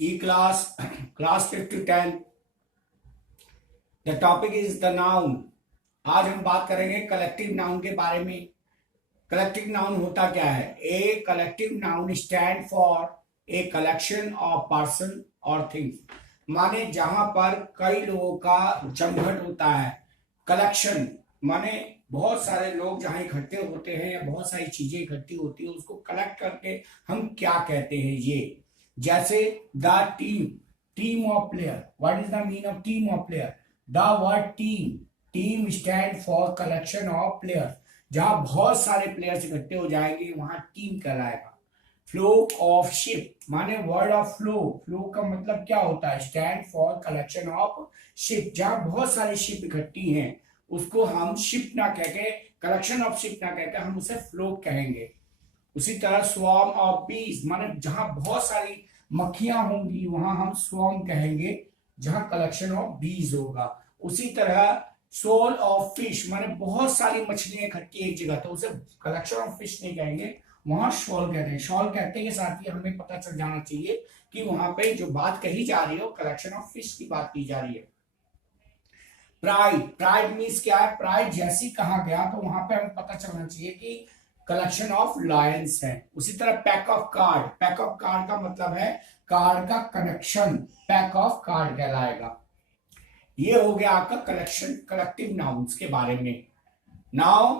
E class, class 5 to 10. The topic is the noun. आज हम बात करेंगे कलेक्टिव नाउन के बारे में। कलेक्टिव नाउन होता क्या है? A collective noun stand for a collection of person और थिंग्स, माने जहां पर कई लोगों का जमघट होता है। कलेक्शन माने बहुत सारे लोग जहां इकट्ठे होते हैं या बहुत सारी चीजें इकट्ठी होती है, उसको कलेक्ट करके हम क्या कहते हैं ये। जैसे the team, team of player. What is the mean of team of player? The word team, team stand for collection of players. जहां बहुत सारे प्लेयर्स इकट्ठे हो जाएंगे वहां टीम कहलाएगा। फ्लो ऑफ शिप, माने वर्ड ऑफ फ्लो, फ्लो का मतलब क्या होता है? Stand for collection of ship. जहां बहुत सारी शिप इकट्ठी हैं उसको हम शिप ना कह के, कलेक्शन ऑफ शिप ना कह के हम उसे फ्लो कहेंगे। उसी तरह स्वॉर्म ऑफ बीज, माने जहां बहुत सारी मक्खियां होंगी वहां हम स्वॉर्म कहेंगे, जहां कलेक्शन ऑफ बीज होगा। उसी तरह सोल ऑफ फिश, माने बहुत सारी मछलियां इकट्ठी एक जगह, तो उसे कलेक्शन ऑफ फिश नहीं कहेंगे, वहां शॉल कहते हैं। शॉल कहते के साथ ही हमें पता चल जाना चाहिए कि वहां पे जो बात कही जा रही है वो कलेक्शन ऑफ फिश की बात की जा रही है। प्राइड, प्राइड मीन्स क्या है? प्राइड जैसी कहा गया तो वहां पे हमें पता चलना चाहिए कि कलेक्शन ऑफ लायंस है। उसी तरह pack of card, pack of card का मतलब है कार्ड का कनेक्शन, पैक ऑफ कार्ड कहलाएगा। ये हो गया आपका कलेक्शन, कलेक्टिव नाउन्स के बारे में। Now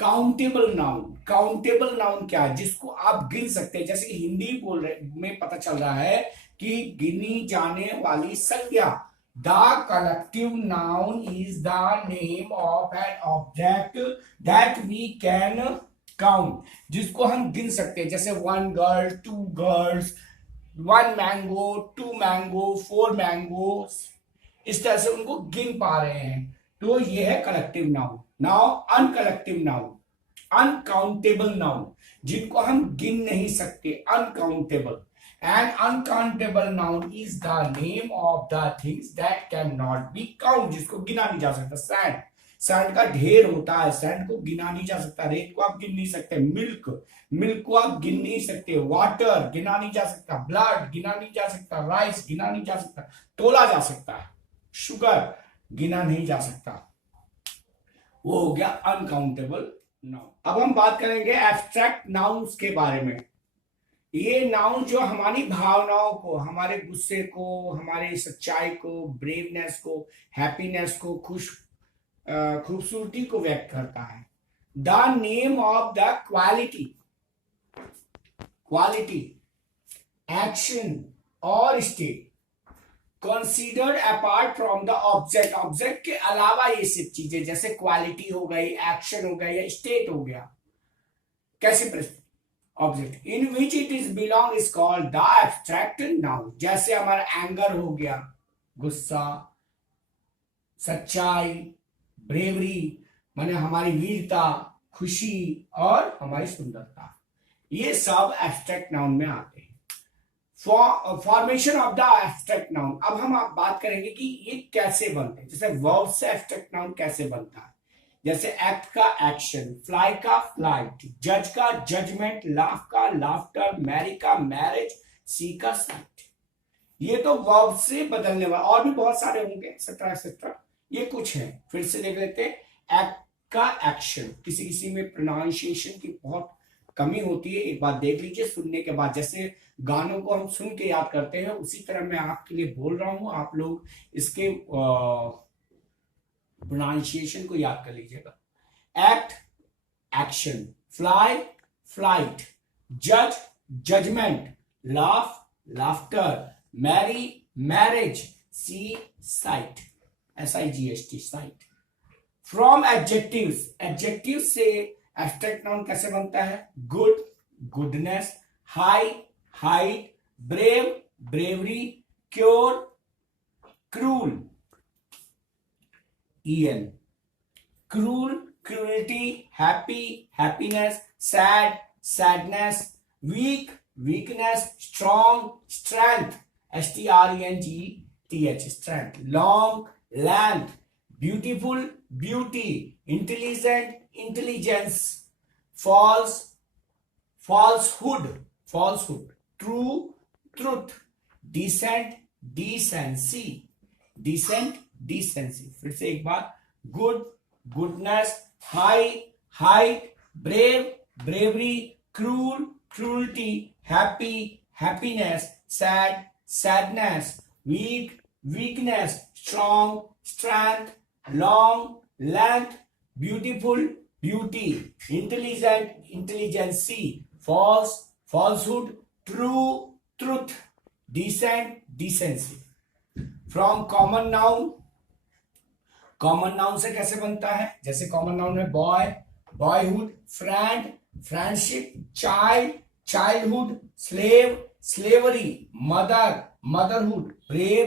countable noun, countable noun क्या है? जिसको आप गिन सकते हैं, जैसे कि हिंदी बोल रहे में पता चल रहा है कि गिनी जाने वाली संज्ञा। The collective noun is the name of an object that we can count, जिसको हम गिन सकते हैं। जैसे one girl, two girls, one mango, two mango, four mango, इस तरह से उनको गिन पा रहे हैं, तो ये है collective noun. Now uncollective noun, uncountable noun, जिनको हम गिन नहीं सकते, uncountable. And uncountable noun is the name of the things that can not be count, जिसको गिना नहीं जा सकता। सैंड, सैंड का ढेर होता है, सैंड को गिना नहीं जा सकता। रेत को आप गिन नहीं सकते। मिल्क, मिल्क को आप गिन नहीं सकते। वाटर गिना नहीं जा सकता। ब्लड गिना नहीं जा सकता। राइस गिना नहीं जा सकता, तोला जा सकता है। शुगर गिना नहीं जा सकता, वो हो गया अनकाउंटेबल नाउन। अब हम बात करेंगे एब्स्ट्रैक्ट नाउन्स के बारे में। ये नाउन जो हमारी भावनाओं को, हमारे गुस्से को, हमारे सच्चाई को, ब्रेवनेस को, हैप्पीनेस को, खूबसूरती को व्यक्त करता है। The name of the quality, quality, action और state considered apart from the object, object के अलावा ये सब चीजें, जैसे क्वालिटी हो गई, एक्शन हो गया या स्टेट हो गया। कैसे object in which it is belong is called the abstract noun. जैसे हमारा एंगर हो गया, गुस्सा, सच्चाई, ब्रेवरी माने हमारी वीरता, खुशी और हमारी सुंदरता, ये सब एब्स्ट्रैक्ट नाउन में आते हैं। Formation of the abstract noun. अब हम आप बात करेंगे कि ये कैसे बनते हैं। जैसे वर्ब से एब्स्ट्रैक्ट नाउन कैसे बनता है, जैसे एक्ट का एक्शन, फ्लाई का फ्लाइट, जज का जजमेंट, लाफ का लाफ्टर, मैरी का मैरिज, सी का साइट। ये तो वर्ब से बदलने वाला, और भी बहुत सारे होंगे एक्सेट्रा एक्सेट्रा, ये कुछ है। फिर से देख लेते हैं। एक्ट का एक्शन, किसी किसी में प्रोनाउंसिएशन की बहुत कमी होती है, एक बात देख लीजिए सुनने के बाद। जैसे गानों को हम सुन के याद करते हैं, उसी तरह मैं आपके लिए बोल रहा हूं, आप लोग इसके प्रोनाउंसिएशन को याद कर लीजिएगा। एक्ट एक्शन, फ्लाई फ्लाइट, जज judgement, laugh laughter, marry marriage, see sight, SIGHT sight. From adjectives, adjective से एब्स्ट्रैक्ट नाउन कैसे बनता है? Good goodness, high height, brave bravery, cruel cruel, EN, cruel cruelty, happy happiness, sad sadness, weak weakness, strong strength, STRENGTH strength, long length, beautiful beauty, intelligent intelligence, false falsehood, falsehood, true truth, decent, decency, decent, decency. फिर से एक बार, good, goodness, high, height, brave, bravery, क्रूर, cruelty, happy, happiness, sad, sadness, weak, weakness, strong, strength, long, length, beautiful, beauty, intelligent, intelligence, false, falsehood, true, truth, decent, decency। From common noun, common noun से कैसे बनता है? जैसे common noun है boy, boyhood, friend, friendship, child, childhood, slave, slavery, mother, motherhood, brave,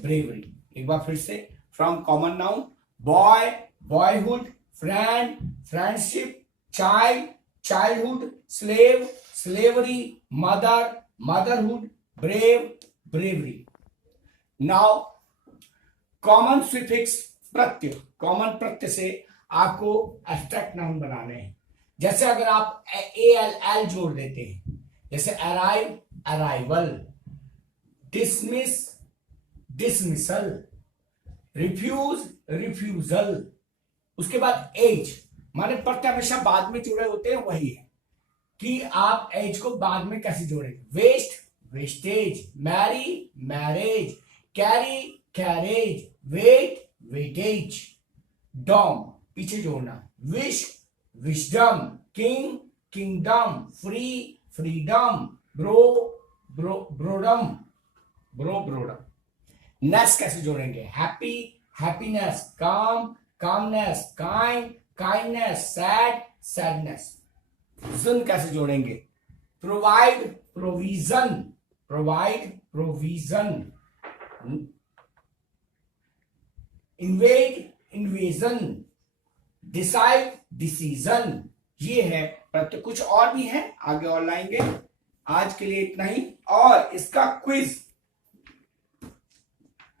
bravery. एक बार फिर से, from common noun boy, boyhood, friend, friendship, child, childhood, slave, slavery, mother, motherhood, brave, bravery. Now common suffix Pratyaya, common प्रत्यय से आपको abstract noun बनाने हैं। जैसे अगर आप ए एल एल जोड़ देते हैं, जैसे arrive, arrival, dismiss, dismissal, refuse, refusal. उसके बाद एज, माने प्रत्यय हमेशा बाद में जुड़े होते हैं, वही है कि आप एज को बाद में कैसे जोड़ेंगे। Waste, wastage, marry, marriage, carry, carriage, weight, weightage, dom, पीछे जोड़ना, wish, wisdom, king, kingdom, free, freedom, bore, bore, boredom, bore, boredom. Ness कैसे जोड़ेंगे? Happy, happiness, calm, calmness, kind, kindness, sad, sadness. Sion कैसे जोड़ेंगे? Provide, provision, provide, provision, invade, invasion, decide, decision. ये है प्रत्यय। कुछ और भी है, आगे और लाएंगे। आज के लिए इतना ही। और इसका क्विज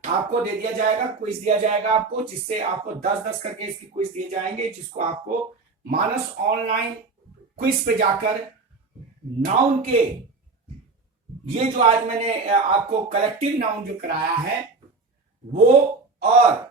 आपको दे दिया जाएगा, क्विज दिया जाएगा आपको, जिससे आपको 10-10 करके इसकी क्विज दिए जाएंगे, जिसको आपको मानस ऑनलाइन क्विज पे जाकर नाउन के, ये जो आज मैंने आपको कलेक्टिव नाउन जो कराया है वो, और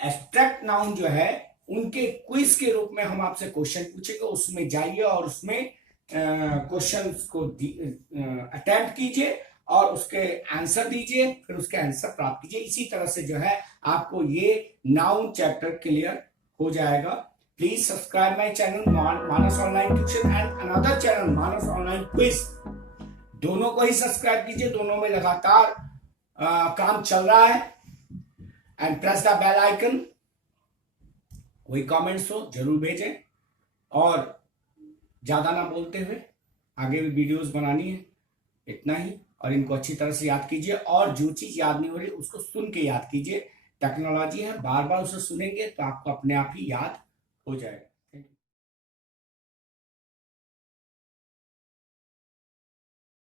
एब्स्ट्रैक्ट नाउन जो है, उनके क्विज के रूप में हम आपसे क्वेश्चन पूछेंगे। उसमें जाइए और उसमें क्वेश्चंस को अटेम्प्ट कीजिए और उसके आंसर दीजिए, फिर उसके आंसर प्राप्त कीजिए। इसी तरह से जो है आपको ये नाउन चैप्टर क्लियर हो जाएगा। Please subscribe my channel Manas online tuition and another channel Manas online quiz. दोनों को ही सब्सक्राइब कीजिए, दोनों में लगातार काम चल रहा है। And press the bell icon. कोई कमेंट्स हो जरूर भेजें, और ज्यादा ना बोलते हुए आगे भी वीडियोस बनानी है। इतना ही, और इनको अच्छी तरह से याद कीजिए, और जो चीज याद नहीं हो रही उसको सुन के याद कीजिए। टेक्नोलॉजी है, बार बार उसे सुनेंगे तो आपको अपने आप ही याद हो जाएगा।